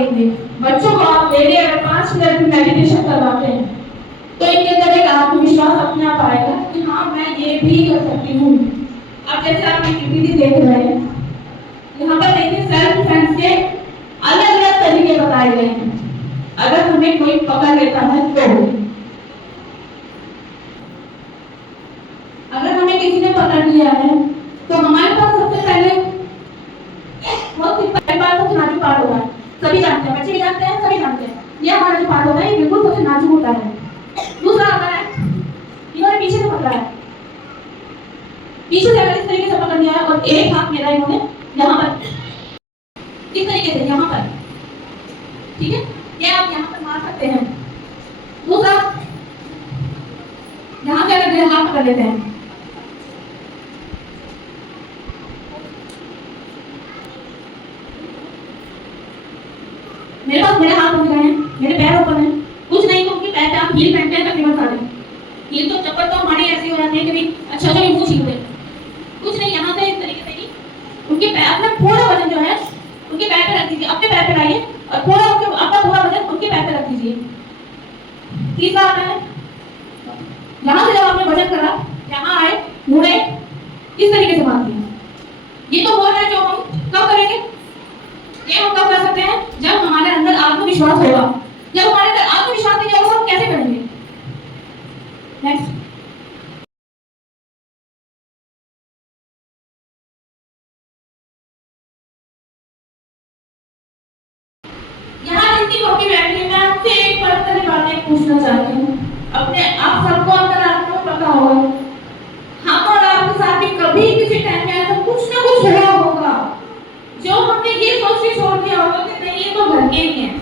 देंगे। बच्चों को आप डेली अगर 5 मिनट में मेडिटेशन करवाते हैं तो इनके अंदर एक आत्मविश्वास अपने आप आएगा कि हाँ मैं ये भी कर सकती हूँ। अब जैसे आप पीपीटी देख रहे हैं, यहाँ पर देखिए सेल्फ डिफेंस के अलग अलग तरीके बताए गए हैं। अगर हमें कोई पकड़ लेता है तो, अगर हमें किसी ने पकड़ लिया है तो हमारे पास सबसे पहले बहुत सिंपल बात तो नाजुक पार्ट होगा। सभी जानते हैं, बच्चे भी जानते हैं, सभी जानते हैं। ये हमारा जो पार्ट होता है ये बिल्कुल सबसे नाजुक होता है। दूसरा आता है, इन्होंने पीछे से पकड़ा है, पीछे से अगर इस तरीके से पकड़ लिया है और एक हाथ मेरा इन्होंने यहाँ पर इस तरीके से यहाँ पर, ठीक है, ये आप यहाँ पर मार सकते हैं। दूसरा यहाँ से अगर हाथ पकड़ लेते हैं, मेरे पास मेरे हाथ ओपन हैं, मेरे पैर ओपन हैं, कुछ नहीं तो उनके पैर पे आप हील पहनते हैं तकरीबन सारे। हील तो चप्पल तो हमारे ऐसे हो जाते हैं कि भाई अच्छा चलो मुंह छीन दे, कुछ नहीं, यहाँ से इस तरीके से ही उनके पैर, अपना पूरा वजन जो है उनके पैर पे रख दीजिए, अपने पैर पे लाइए और पूरा अपना पूरा वजन उनके पैर पे रख दीजिए। तीसरा आता है, यहाँ से जब आपने वजन करा, यहाँ आए, मुड़े, इस तरीके से बांध दिया। ये तो वो है जो हम कब करेंगे, ये हम कब कर सकते हैं जब हमारे अंदर आत्मविश्वास होगा। जब हमारे अंदर आत्मविश्वास नहीं होगा हम कैसे करेंगे। नेक्स्ट, यहाँ जितनी कॉपी बैठी है मैं आपसे एक पर्सनली बातें पूछना चाहती हूँ। अपने आप सबको अंदर आपको पता होगा, हम और आपके साथ भी कभी किसी टाइम में ऐसा कुछ ना कुछ हुआ होगा जो हमने ये सोच के छोड़ दिया होगा कि नहीं ये तो घर के ही हैं।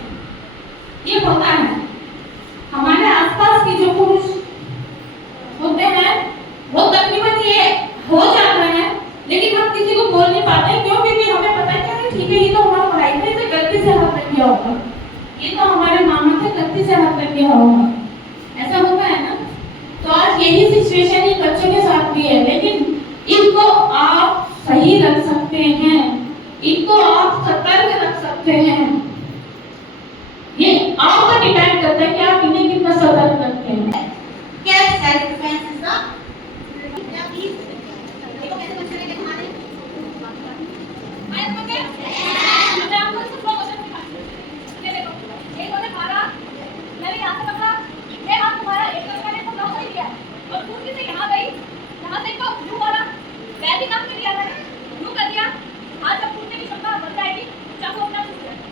ये होता है, हमारे आसपास के जो पुरुष होते हैं वो तकरीबन ये हो जाता है, लेकिन हम किसी को बोल नहीं पाते क्यों, क्योंकि हमें पता है कि ठीक है ये तो हमारा पढ़ाई में से गलती से हाथ लग गया होगा, ये तो हमारे मामा से गलती से हाथ लग गया होगा, ऐसा होता है ना। तो आज यही सिचुएशन इन बच्चों के साथ भी है, लेकिन इनको आप सही रख सकते हैं, इनको आप सतर्क रख सकते हैं। ये आप पर डिपेंड करता है कि आप इन्हें कितना सतर्क रखते हैं। क्या सेल्फ डिफेंस इज द देखो कैसे बच्चे ने दिखाने मैं समझ गया। मैं आपको कुछ क्वेश्चन दिखाती हूं, ये देखो एक होने मारा, मैंने यहां से पकड़ा, ये हाथ तुम्हारा एक तरफ मैंने इसको ब्लॉक कर दिया और दूसरी से यहां गई, यहां से इसको यू मारा, वैसे काम कर दिया मैंने, यू कर दिया, हाथ जब टूटने की क्षमता बढ़ जाएगी चाकू अपना टूट जाएगा।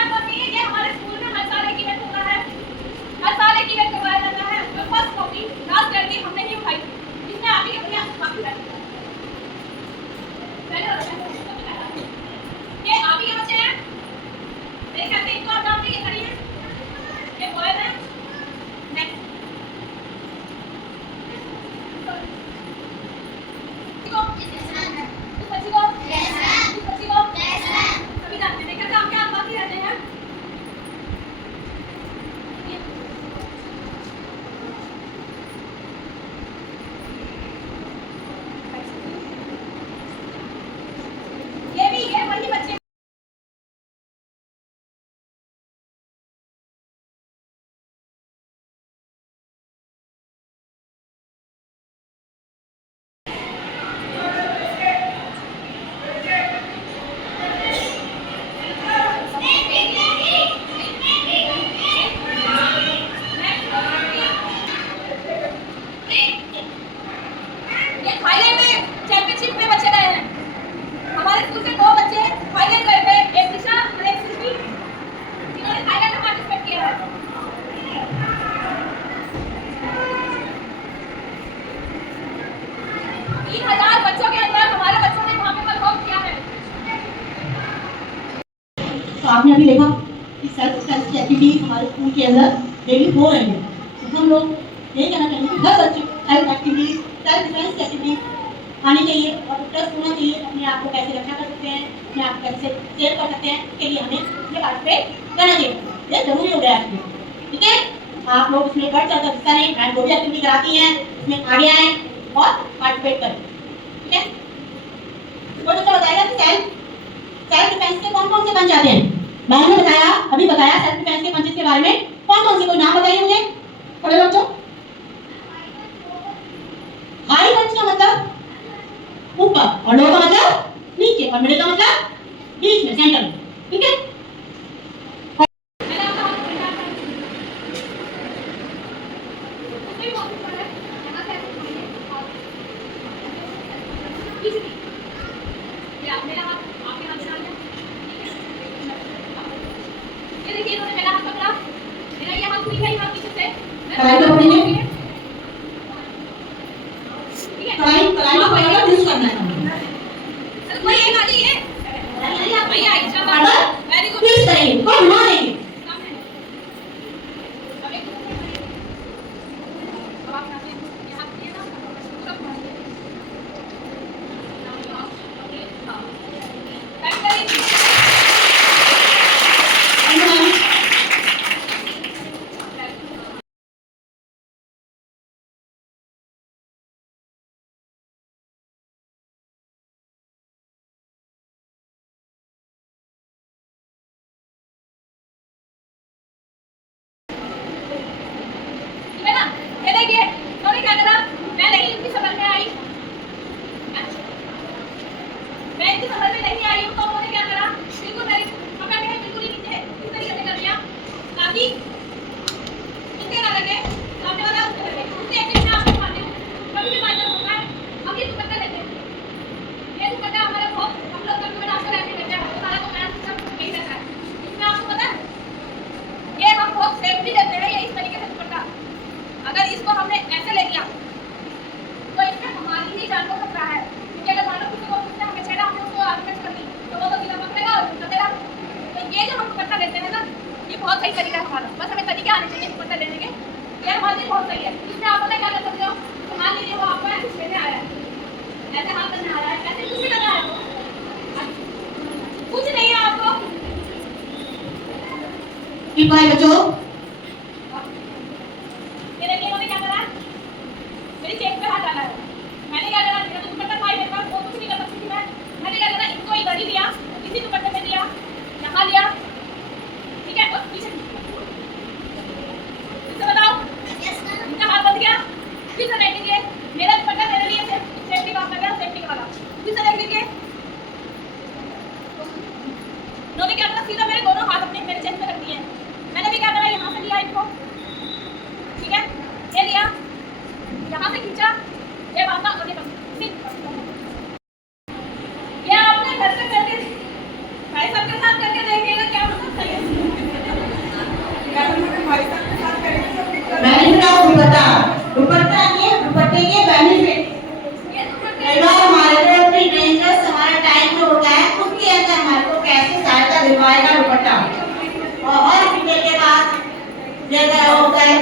आपको नहीं है, ये हमारे स्कूल में हर साल एक इवेंट होता है, हर साल एक इवेंट करवाया जाता है। और फर्स्ट कॉपी लास्ट लड़की हमने ही उठाई थी, जिसमें आप ही अपनी कॉपी लाई। ये आप ही के बच्चे हैं, मेरे ख्याल से इनको आप जानते हैं, ये खड़ी है, ये बॉयज है। नेक्स्ट तो आपने अभी देखा कि सेल्फ डिफेंस की एक्टिविटीज हमारे स्कूल के अंदर डेली हो रही है। तो हम लोग ये कहना चाहेंगे कि हर बच्चे सेल्फ एक्टिविटीज, सेल्फ डिफेंस की एक्टिविटीज आनी चाहिए और इंटरेस्ट होना चाहिए। अपने आप को कैसे रक्षा कर सकते हैं, अपने आप को कैसे सेव कर सकते हैं, इसके लिए हमें ये पार्टिसिपेट करना चाहिए। ये जरूरी हो गया है, ठीक है। आप लोग इसमें बढ़ चढ़कर हिस्सा लें, मैम जो भी एक्टिविटी कराती हैं इसमें आगे आए और पार्टिसिपेट करें, ठीक है। तो बच्चा बताएगा कि सेल्फ डिफेंस के कौन कौन से पंच आते हैं। मैंने बताया, अभी बताया सेल्फ डिफेंस के पंचेस के बारे में। कौन कौन से, कोई नाम बताइए मुझे खड़े बच्चों। हाई पंच का मतलब ऊपर और लो का मतलब नीचे और मिडिल का मतलब बीच में, सेंटर में, ठीक है। कलाई पे पकड़िए, कलाई को पकड़कर पुश करना है। कोई एक आ जाइए, भैया अच्छा बात, वेरी गुड, पुश करेंगे, कोई घुमा देंगे। अगर इसको हमने ऐसे ले लिया तो इसमें हमारी ही जान को खतरा है, क्योंकि अगर मानो किसी को उसने हमें छेड़ा, हमने उसको आर्गुमेंट कर दी तो वो तो सीधा पकड़ेगा और पकड़ेगा। तो ये जो हम दुपट्टा लेते हैं ना, ये बहुत सही तरीका है हमारा। बस हमें तरीके आने चाहिए दुपट्टा लेने के, ये हमारे लिए बहुत सही है। इसमें आप पता क्या कर सकते हो, तो मान लीजिए वो आपको ऐसे छेड़ने आया है, ऐसे हाथ करने आया है, ऐसे कुछ भी करना है, कुछ नहीं है आपको। बच्चों सीधा मेरे दोनों हाथ अपने मेरे चेस्ट पे रख दिए। मैंने भी क्या करा, दुपट्टा दुपट्टा के दुपट्टे के बेनिफिट ये दुपट्टे कई बार हमारे को अपनी ड्रेसेस हमारा टाइम जो होता है उसके अंदर हमारे को कैसे सहायता दिलवाएगा दुपट्टा और हर फीमेल के पास जगह होता है।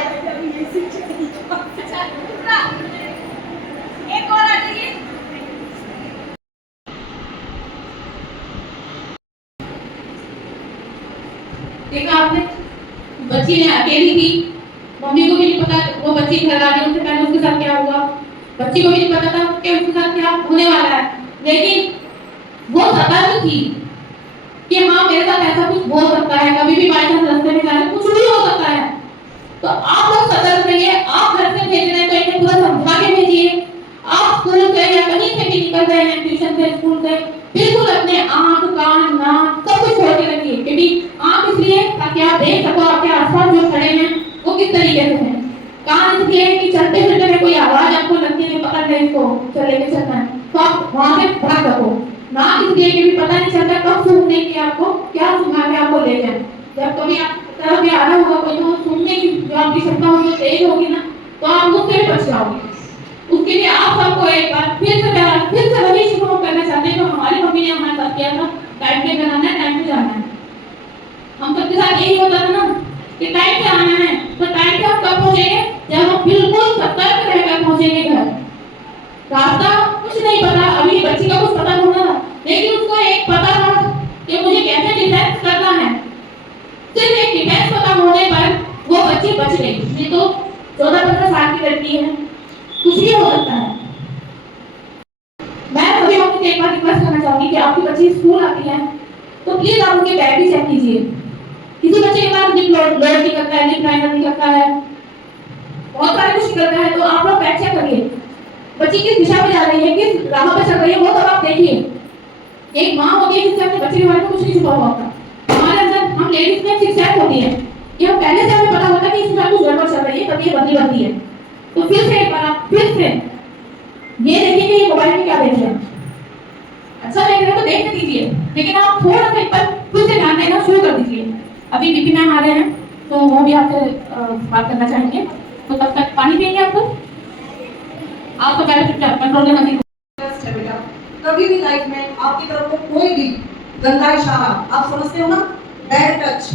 अच्छा दूसरा एक और आ जाइए देखा आपने, बच्ची ने अकेली थी, मम्मी को भी नहीं पता वो बच्ची घर आ रही, उससे पहले उसके साथ क्या हुआ, बच्ची को भी नहीं पता था कि उसके साथ क्या होने वाला है, लेकिन वो सतर्क थी कि हाँ मेरे साथ ऐसा कुछ हो सकता है, कभी भी बाई चांस रास्ते में जा रहे कुछ भी हो सकता है। तो आप लोग सतर्क रहिए, आप घर से भेज रहे हैं तो इन्हें पूरा समझा के भेजिए। आप स्कूल से या कहीं से भी निकल रहे हैं, ट्यूशन से, स्कूल से, बिल्कुल अपने आंख कान नाक सब कुछ खोल के रखिए, क्योंकि आंख इसलिए ताकि आप देख सको आपके आसपास जो खड़े हैं वो किस तरीके से हैं। कान इसलिए कि चलते फिरते में कोई आवाज आपको लगती है पकड़ ले इसको चल लेके चलना है तो आप वहां से भाग सको। नाक इसलिए कि भी पता नहीं चलता कब सूंघने की आपको क्या सुना के आपको ले जाए। जब कभी आप तरफ भी आ रहा होगा कोई तो सुनने की जो आपकी क्षमता होगी तेज होगी ना तो आप उससे बच जाओगे। उसके लिए आप सबको एक बार फिर से वही शुरू करना चाहते हैं जो हमारी मम्मी ने हमारे साथ किया था, टाइम पे बनाना है, टाइम पे जाना है। हम सबके साथ यही होता था ना कि टाइम पे आना है, तो टाइम पे हम कब पहुंचेंगे जब हम बिल्कुल सतर्क रहकर पहुंचेंगे घर। रास्ता कुछ नहीं पता, अभी बच्ची का कुछ पता होगा लेकिन उसको एक पता था कि मुझे कैसे डिफेंस करना है। सिर्फ एक डिफेंस पता होने पर वो बच्ची बच गई, नहीं तो 14-15 साल की लड़की है, कुछ भी हो सकता है। मैं सभी लोगों से एक बार रिक्वेस्ट करना चाहूंगी कि आपकी बच्ची स्कूल आती है तो प्लीज आप उनके बैग भी चेक कीजिए। किसी बच्चे के पास लिप लोड नहीं करता है, लिप लाइनर नहीं करता है, बहुत सारे कुछ करता है, तो आप लोग बैग चेक करिए बच्ची किस दिशा में जा रही है, किस राह पर चल रही है, वो सब आप देखिए। एक माँ होती है जिससे अपने बच्चे के बारे में कुछ नहीं छुपा हुआ होता। हमारे अंदर हम लेडीज में सिक्स सेंस होती है कि हम पहले से हमें पता होता है कि इसके साथ कुछ गड़बड़ चल रही है तब ये बदली बनती है। तो फिर से एक बार आप फिर से ये देखिए कि ये मोबाइल में क्या देख रहे हैं। अच्छा देख रहे हैं तो देखने दीजिए, लेकिन आप थोड़ा सा इस पर फिर से ध्यान देना शुरू कर दीजिए। अभी दीपी मैम आ रहे हैं तो वो भी आपसे बात करना चाहेंगे, तो तब तक पानी पिएंगे आप तो पहले चुपचाप कंट्रोल करना सीखो। ट्रस्ट है बेटा। कभी भी लाइफ में आपकी तरफ को कोई भी गंदा इशारा, आप समझते हो ना, बैड टच,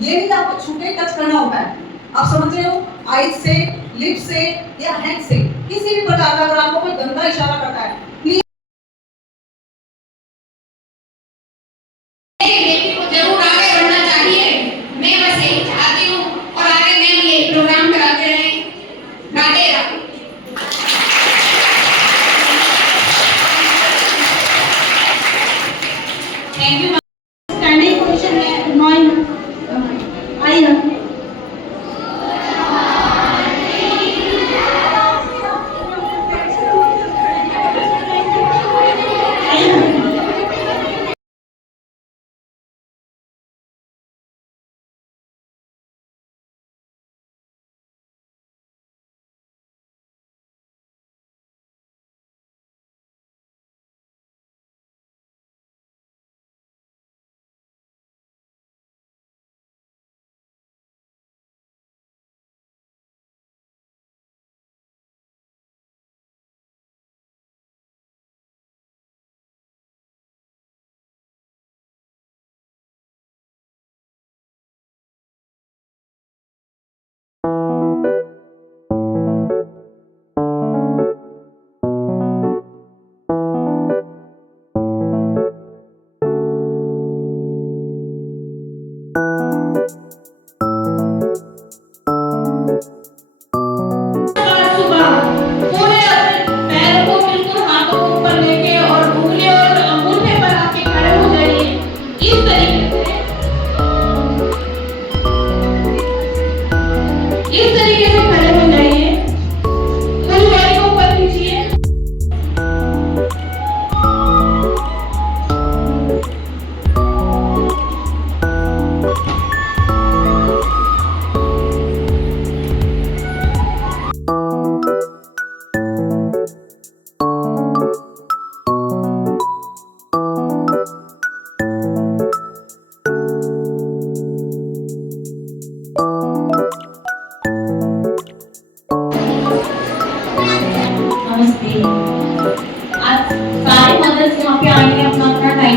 ये नहीं कि आपको छूटे टच करना होता है, आप समझ रहे हो, आईज से, लिप से या हैंड से, किसी भी प्रकार का अगर आपको कोई गंदा इशारा करता है प्लीज बेटी को जरूर आगे बढ़ना चाहिए। मैं बस यही चाहती हूँ और आगे मैं ये प्रोग्राम कराते रहे। Radhe Radhe. Thank you. Standing position में नॉइन आई ना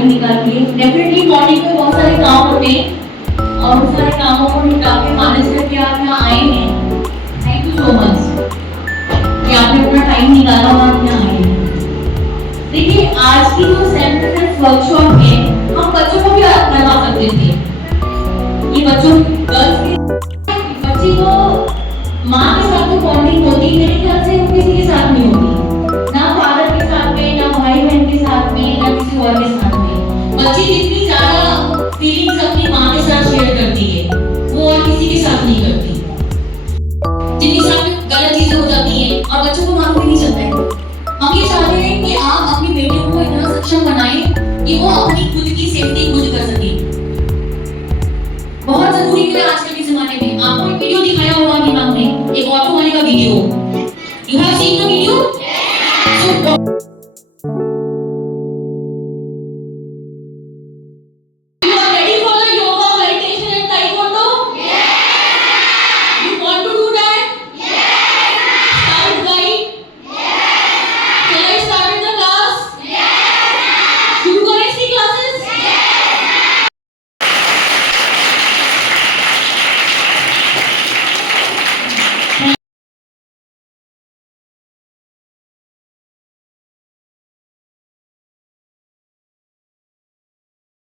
निकाल लिए। डेफिनेटली मॉर्निंग में बहुत सारे काम होते हैं और उन सारे कामों को निपटा के मैनेज करके आप यहाँ आए हैं। थैंक यू सो मच कि आपने अपना टाइम निकाला और आप यहाँ आए हैं। देखिए आज की जो सेल्फ डिफेंस वर्कशॉप है हम बच्चों को भी लगा सकते थे। ये बच्चों गर्ल्स के बच्ची को माँ के